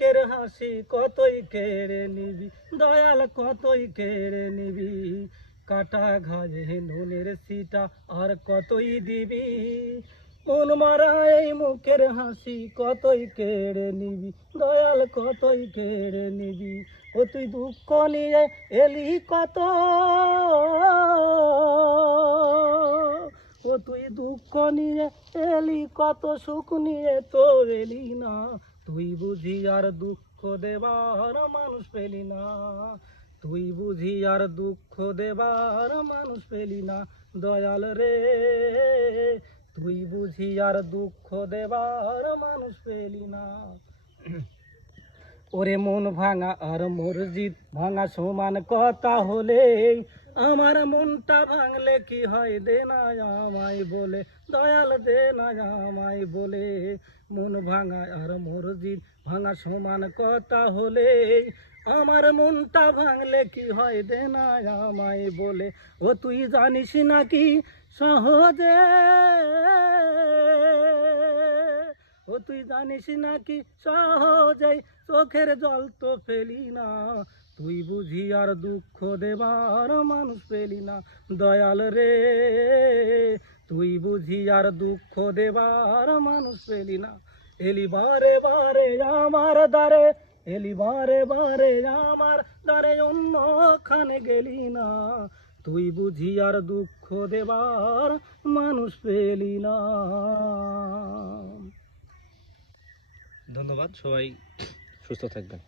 মুখের হাসি কতই কেড়ে নিবি, দয়াল কতই কেড়ে নিবি, কাটা ঘায়ে নুনের সিটা আর কতই দিবি, মন মারা এই মুখের হাসি কতই কেড়ে নিবি, দয়াল কতই কেড়ে নিবি। ও তুই দুঃখ নিয়ে এলি কত, ও তুই দুঃখ নিয়ে এলি কত, সুখ নিয়ে তো এলি না, তুই বুঝি আর দুঃখ দেবার মানুষ পেলি না, তুই বুঝি আর দুঃখ দেবার মানুষ পেলি না, দয়াল রে তুই বুঝি আর দুঃখ দেবার মানুষ পেলি না। ওরে মন ভাঙা আর মসজিদ ভাঙা সমান কথা হলে, আমার মনটা ভাঙলে কি হয় দে না আমায় বলে, দয়াল দে না আমায় বলে, মন ভাঙা আর মসজিদ ভাঙা সমান কথা হলে, আমার মনটা ভাঙলে কি হয় দে না আমায় বলে। ও তুই জানিস নাকি সহজে, ও তুই জানিস নাকি সহজেই চোখের জল তো ফেলি না, তুই বুঝি আর দুঃখ দেবার মানুষ পেলি না, দয়াল রে তুই বুঝি আর দুঃখ দেবার মানুষ পেলি না। এলি বারে বারে আমার দ্বারে, এলি বারে বারে আমার দ্বারে, অন্য খানে গেলি না, তুই বুঝি আর দুঃখ দেবার মানুষ পেলি না। ধন্যবাদ, সবাই সুস্থ থাকবেন।